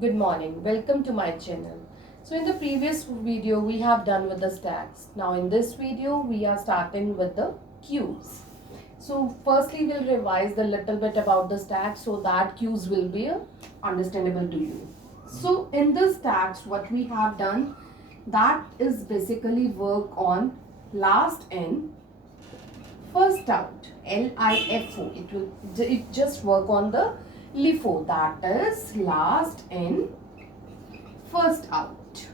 Good morning, welcome to my channel. So in the previous video we have done with the stacks. Now in this video we are starting with the queues. So firstly we'll revise a little bit about the stacks so that queues will be understandable to you. So in the stacks what we have done, that is basically work on last in first out, LIFO. It just work on the LIFO, that is last in first out.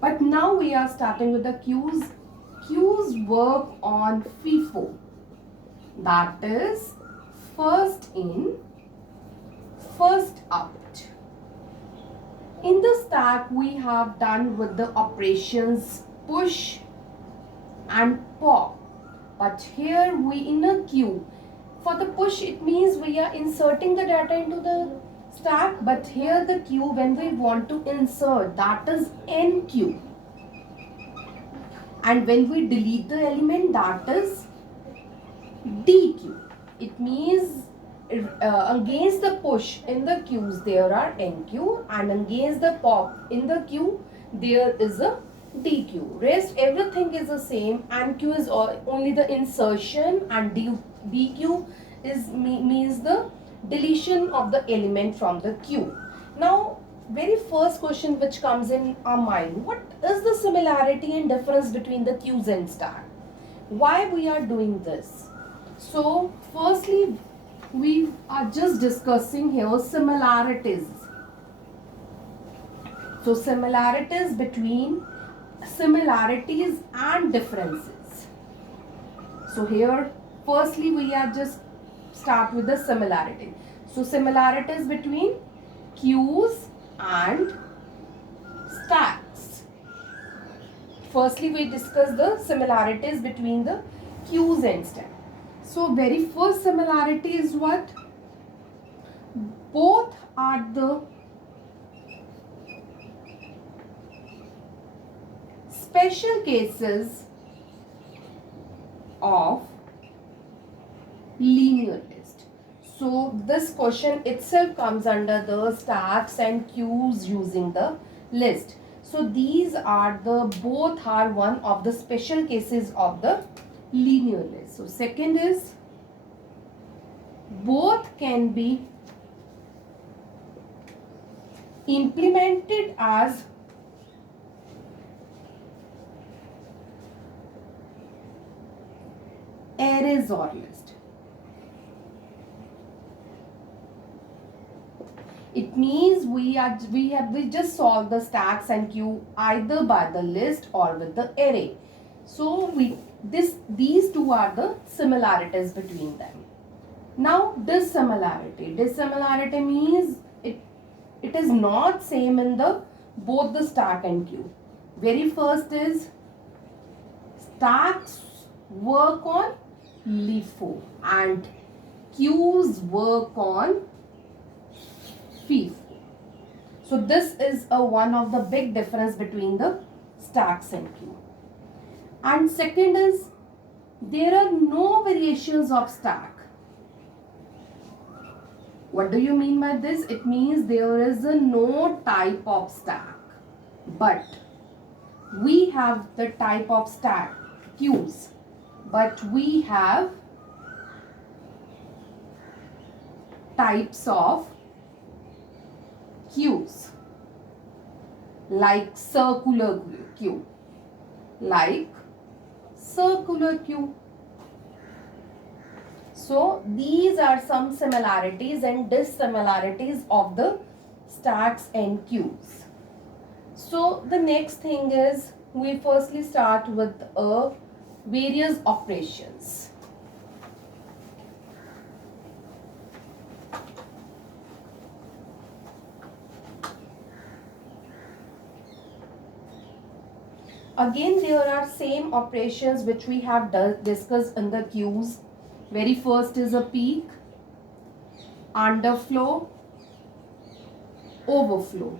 But now we are starting with the queues. Queues work on FIFO, that is first in first out. In the stack we have done with the operations push and pop. But here we in a queue. For the push it means we are inserting the data into the stack, but here the queue when we want to insert, that is NQ. And when we delete the element, that is DQ. It means against the push in the queues there are NQ, and against the pop in the queue there is a DQ. Rest everything is the same. NQ is only the insertion, and DQ means the deletion of the element from the queue. Now very first question which comes in our mind, what is the similarity and difference between the queues and stack? Why we are doing this? So firstly we are just discussing here similarities. So similarities and differences. So here firstly we are just start with the similarity. So similarities between queues and stacks. Firstly we discuss the similarities between the queues and stacks. So very first similarity is what? Both are the special cases of linear list. So this question itself comes under the stacks and queues using the list. So these are both are one of the special cases of the linear list. So second is both can be implemented as arrays or list. It means we just solve the stacks and queue either by the list or with the array. So these two are the similarities between them. Now dissimilarity. Dissimilarity means it is not same in the both the stack and queue. Very first is stacks work on LIFO and queues work on FIFO. So this is one of the big difference between the stacks and queue. And second is there are no variations of stack. What do you mean by this? It means there is no type of stack, but we have the type of stack queues, but we have types of queues like circular queue, So these are some similarities and dissimilarities of the stacks and queues. So the next thing is we firstly start with various operations. Again there are same operations which we have discussed in the queues. Very first is a peak, underflow, overflow.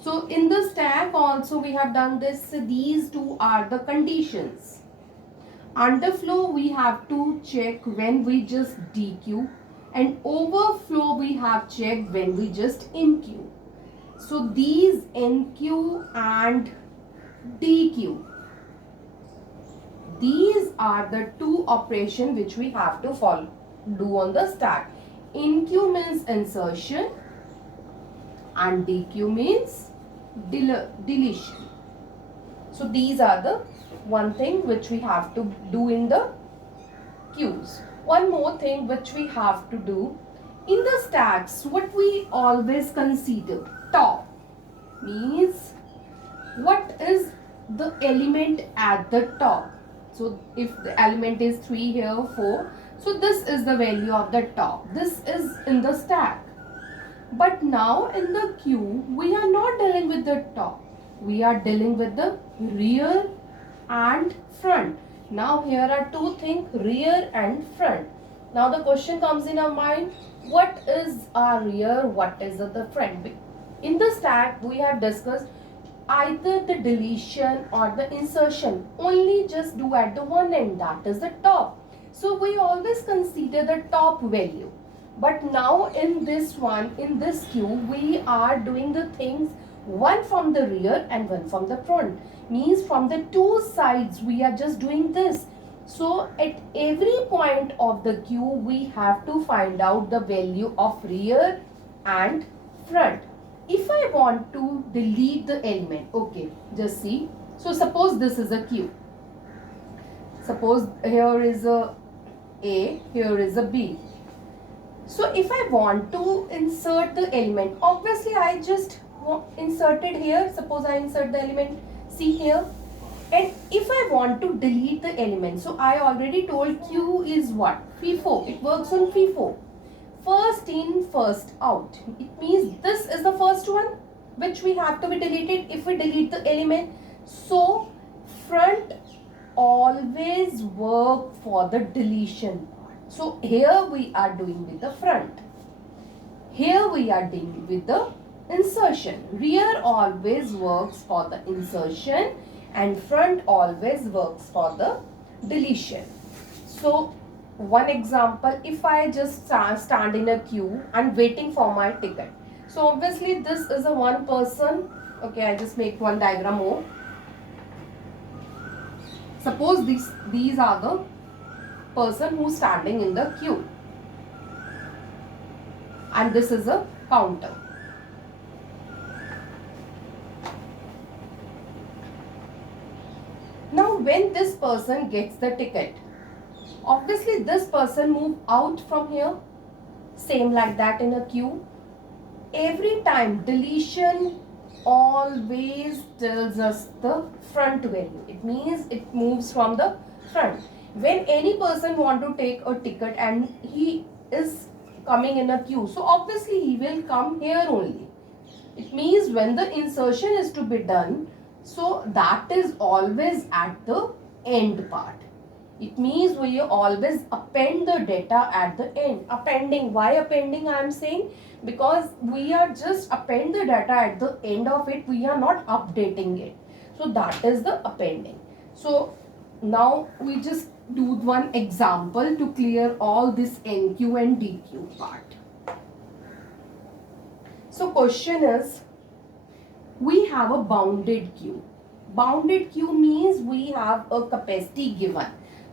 So in the stack also we have done this. These two are the conditions. Underflow we have to check when we just DQ and overflow we have checked when we just NQ. So these NQ and DQ, these are the two operations which we have to do on the stack. NQ means insertion and DQ means deletion. So these are the one thing which we have to do in the queues. One more thing which we have to do in the stacks, what we always consider top means what is the element at the top. So if the element is 3 here, 4, so this is the value of the top. This is in the stack. But now in the queue, we are not dealing with the top. We are dealing with the rear and front. Now here are two things, rear and front. Now the question comes in our mind, what is our rear, what is the front? In the stack, we have discussed either the deletion or the insertion only just do at the one end, that is the top. So we always consider the top value. But now in this one, in this queue, we are doing the things one from the rear and one from the front. Means from the two sides we are just doing this. So at every point of the queue we have to find out the value of rear and front. If I want to delete the element, okay, just see. So suppose this is a queue. Suppose here is a A, here is a B. So if I want to insert the element, obviously I just inserted here. Suppose I insert the element C here. And if I want to delete the element, so I already told Q is what? FIFO. It works on FIFO. First in, first out. It means this is the first one which we have to be deleted if we delete the element. So front always work for the deletion. So here we are doing with the front. Here we are doing with the insertion. Rear always works for the insertion and front always works for the deletion. So one example, if I just stand in a queue and waiting for my ticket. So obviously this is a one person. Okay, I just make one diagram more. Suppose these are the person who's standing in the queue. And this is a counter. Now when this person gets the ticket, obviously this person move out from here. Same like that in a queue. Every time deletion always tells us the front value. It means it moves from the front. When any person want to take a ticket and he is coming in a queue, so obviously he will come here only. It means when the insertion is to be done, so that is always at the end part. It means we always append the data at the end. Appending, why appending I am saying? Because we are just append the data at the end of it, we are not updating it. So that is the appending. So now we just do one example to clear all this NQ and DQ part. So question is, we have a bounded queue. Bounded queue means we have a capacity given.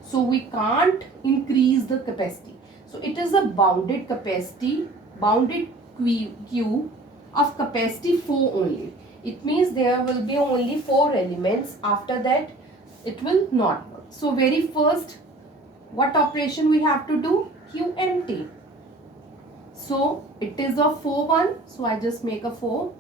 So we can't increase the capacity. So it is a bounded capacity, bounded queue of capacity 4 only. It means there will be only 4 elements. After that, it will not work. So very first, what operation we have to do? Queue empty. So it is a 4 1. So I just make a 4.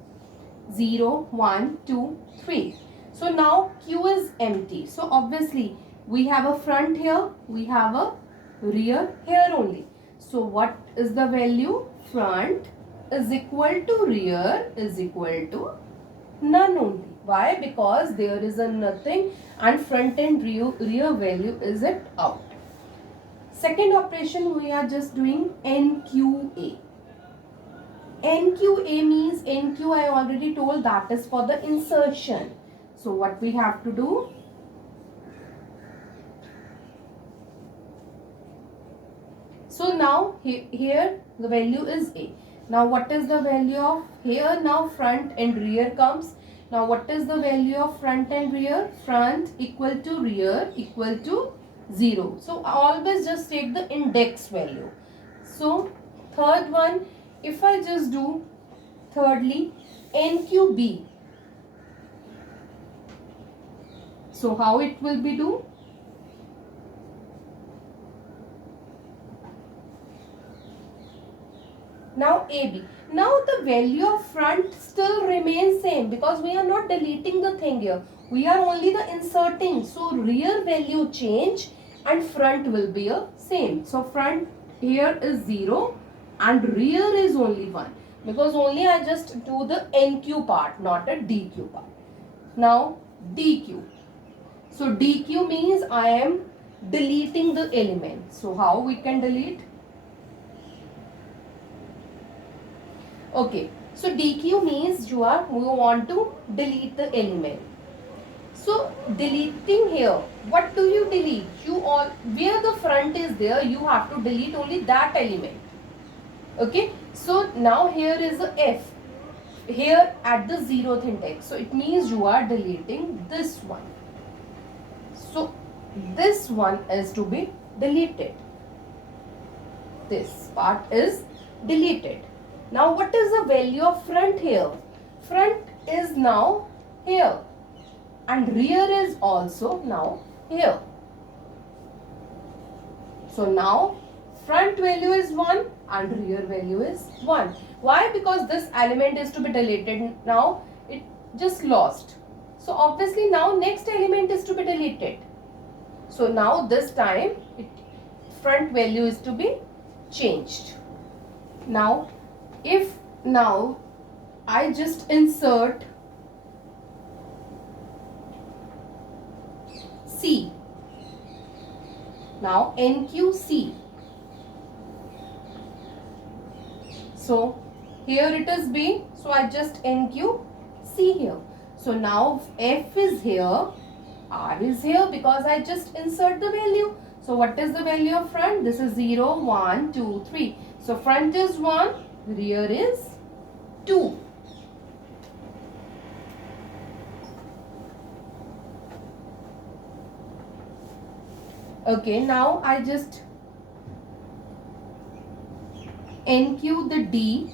0, 1, 2, 3. So now queue is empty. So obviously we have a front here, we have a rear here only. So what is the value? Front is equal to rear is equal to none only. Why? Because there is a nothing and front and rear value is it out. Second operation we are just doing NQA. NQA means NQ I already told that is for the insertion. So what we have to do? So So now here the value is A. Now what is the value of here? Now front and rear comes. Now what is the value of front and rear? Front equal to rear equal to 0. So always just take the index value. So third one, if I just do thirdly NQB. So how it will be do? Now AB. Now the value of front still remains same because we are not deleting the thing here. We are only the inserting. So rear value change and front will be a same. So front here is 0 and rear is only 1 because only I just do the NQ part, not a DQ part. Now DQ. So DQ means I am deleting the element. So how we can delete? Okay, so DQ means you want to delete the element. So deleting here, what do you delete? Where the front is there, you have to delete only that element. Okay, so now here is a F here at the 0th index. So it means you are deleting this one. So this one is to be deleted. This part is deleted. Now what is the value of front here? Front is now here and rear is also now here. So now front value is 1 and rear value is 1. Why? Because this element is to be deleted. Now it just lost. So obviously now next element is to be deleted. So now this time front value is to be changed. Now if now I just insert C. Now NQC. So here it is B. So I just NQC here. So now F is here. R is here because I just insert the value. So what is the value of front? This is 0, 1, 2, 3. So front is 1. Rear is 2. Okay, now I just NQ the D.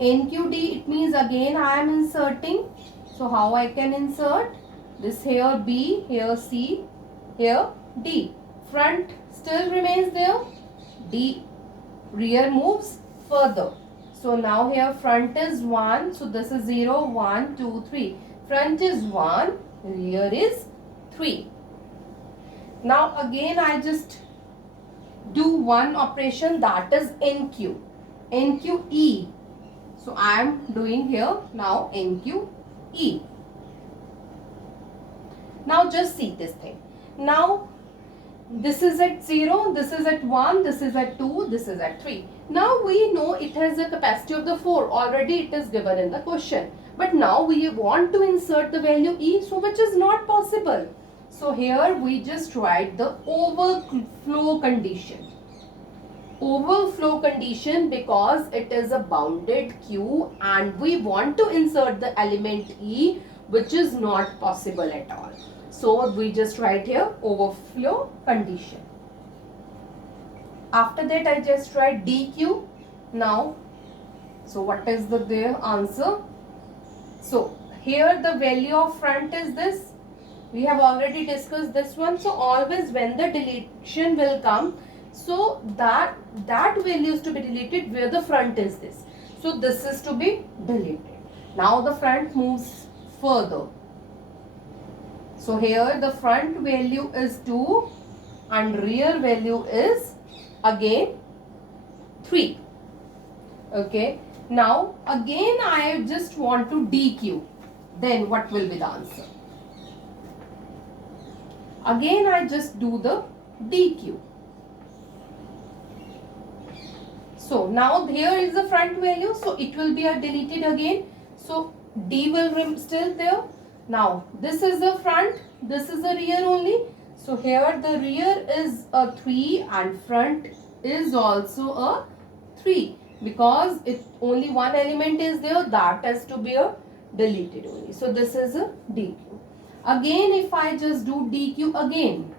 NQD, it means again I am inserting. So how I can insert? This here B, here C, here D. Front still remains there. D. Rear moves further. So now here front is 1. So this is 0, 1, 2, 3. Front is 1. Rear is 3. Now again I just do one operation, that is NQ. NQE. So I am doing here now NQE. Now just see this thing. Now this is at 0, this is at 1, this is at 2, this is at 3. Now we know it has a capacity of the 4. Already it is given in the question. But now we want to insert the value E, so which is not possible. So here we just write the overflow condition. Overflow condition because it is a bounded Q and we want to insert the element E, which is not possible at all. So we just write here overflow condition. After that I just write DQ. Now, so what is their answer? So here the value of front is this. We have already discussed this one. So always when the deletion will come, so that value is to be deleted where the front is this. So this is to be deleted. Now the front moves further. So here the front value is 2 and rear value is again 3. Okay. Now again I just want to DQ. Then what will be the answer? Again I just do the DQ. So now here is the front value. So it will be deleted again. So D will still there. Now this is the front, this is the rear only. So here the rear is a 3 and front is also a 3 because it only one element is there, that has to be a deleted only. So this is a DQ. Again, if I just do DQ again,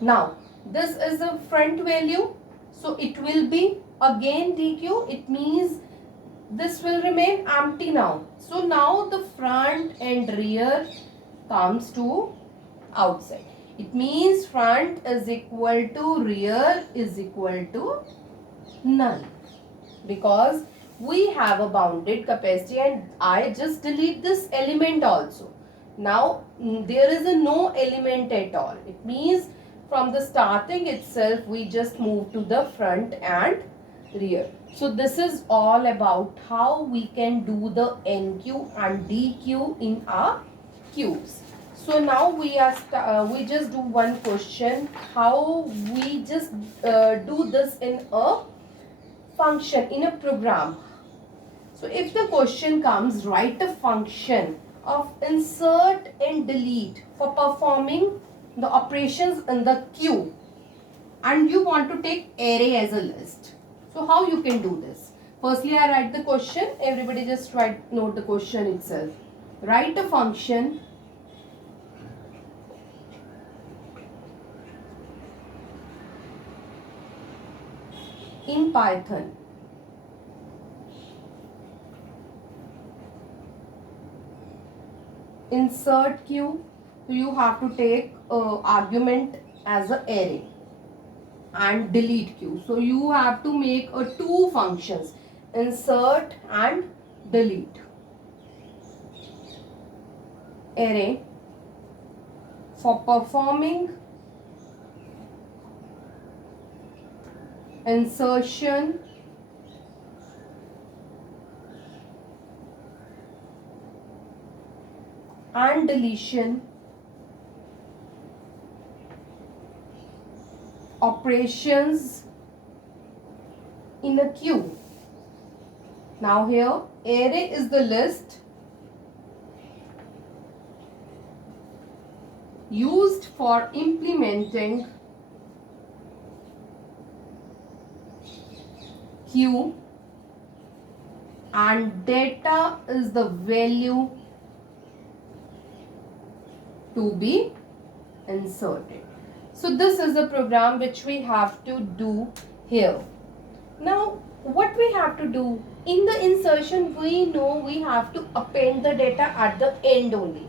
now this is a front value, so it will be again DQ. It means this will remain empty now. So now the front and rear comes to outside. It means front is equal to rear is equal to null, because we have a bounded capacity and I just delete this element also. Now there is a no element at all. It means from the starting itself we just move to the front and rear. So this is all about how we can do the NQ and DQ in our cubes. So now we just do one question, how we just do this in a function, in a program. So if the question comes, write a function of insert and delete for performing the operations in the queue, and you want to take array as a list. So how you can do this? Firstly, I write the question. Everybody just note the question itself. Write a function in Python. Insert queue. So you have to take argument as an array, and delete queue. So you have to make two functions, insert and delete. Array for performing insertion and deletion operations in a queue. Now here array is the list used for implementing queue, and data is the value to be inserted. So this is a program which we have to do here. Now what we have to do in the insertion, we know we have to append the data at the end only,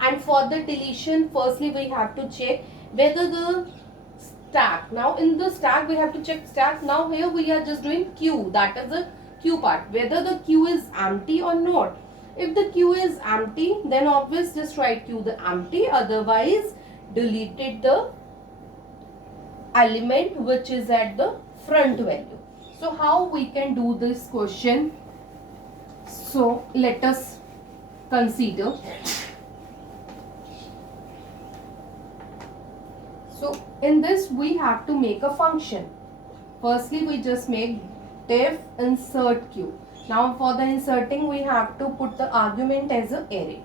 and for the deletion firstly we have to check whether the stack, now in the stack we have to check stack. Now here we are just doing queue, that is the queue part, whether the queue is empty or not. If the queue is empty, then obviously just write queue the empty, otherwise deleted the element which is at the front value. So how we can do this question? So let us consider. So in this we have to make a function. Firstly we just make def insert queue. Now for the inserting we have to put the argument as an array.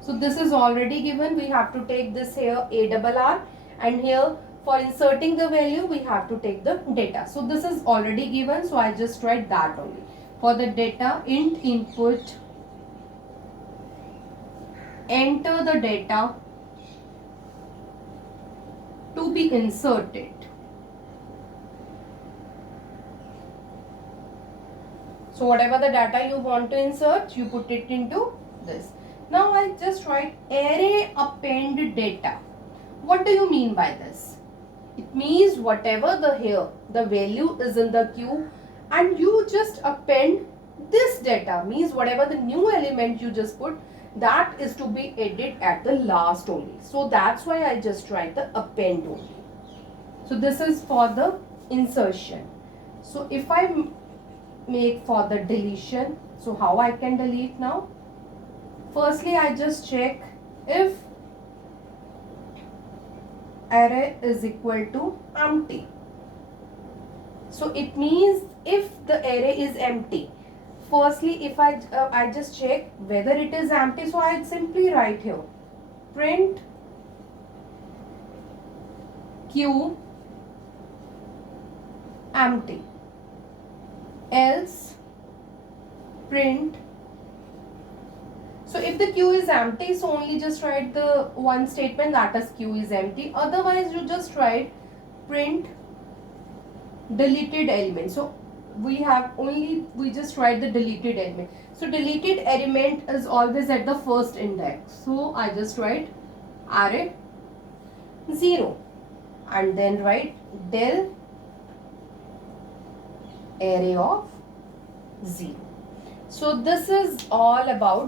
So this is already given. We have to take this here ARR, and here for inserting the value we have to take the data. So this is already given, so I just write that only. For the data, int input, enter the data to be inserted. So whatever the data you want to insert, you put it into this. Now I just write array append data. What do you mean by this? It means whatever the value is in the queue, and you just append this data, means whatever the new element you just put, that is to be added at the last only. So that's why I just write the append only. So this is for the insertion. So if I make for the deletion, so how I can delete now? Firstly I just check if array is equal to empty. So it means if the array is empty, firstly if I just check whether it is empty, so I simply write here print q empty. Else print. So if the queue is empty, so only just write the one statement, that is queue is empty. Otherwise you just write print deleted element. So we just write the deleted element. So deleted element is always at the first index. So I just write array 0 and then write del array of 0. So this is all about